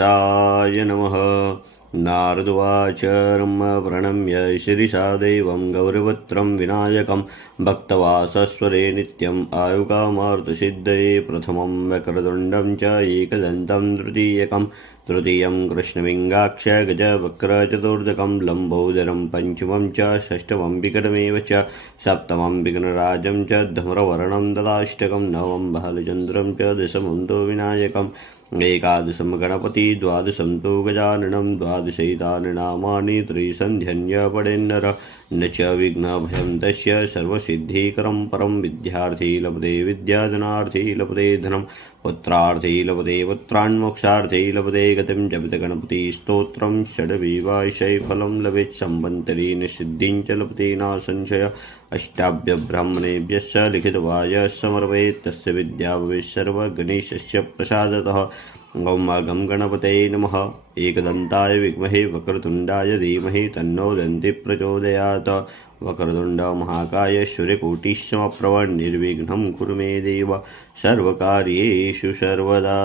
गणेशाय नमः। नारदुवाच प्रणम्य शिरिषा देवं गौरवत्रं विनायकं भक्तवासस्वरे नित्यम् आयुकामार्थसिद्धये प्रथमं वक्रतुण्डं च एकदन्तं तृतीयं कृष्णविङ्गाक्ष गजवक्रचतुर्दकं लम्बोदरं पञ्चमं च षष्ठमं विकटमेव च सप्तमं विघ्नराजं च धूम्रवर्णं तदाष्टकं नवमं बालचन्द्रं च दशमं तु विनायकम् एकादशं गणपति द्वादशं तु गजाननं द्वादशैतानि नामानि त्रिसन्ध्यन्यपडेन्नर न च विघ्नभयं तस्य सर्वसिद्धिकरं परं विद्यार्थी लभते विद्याधनार्थी लभते धनं पुत्रार्थी लभते पुत्रान् मोक्षार्थी लभते गतिं जपित गणपतिस्तोत्रं षड्विवाशैफलं लभेत् सम्बन्तरेण सिद्धिं च लभते न संशय अष्टाभ्यब्राह्मणेभ्यश्च लिखितवाय समर्पयेत् तस्य विद्या भवेत् सर्वगणेशस्य प्रसादतः। ॐ गं गणपते नमः। एकदन्ताय विद्महे वक्रतुण्डाय धीमहि तन्नो दन्ति प्रचोदयात्। वक्रतुण्ड महाकाय सूर्यकोटिसमप्रभ निर्विघ्नं कुरु मे देव सर्वकार्येषु सर्वदा।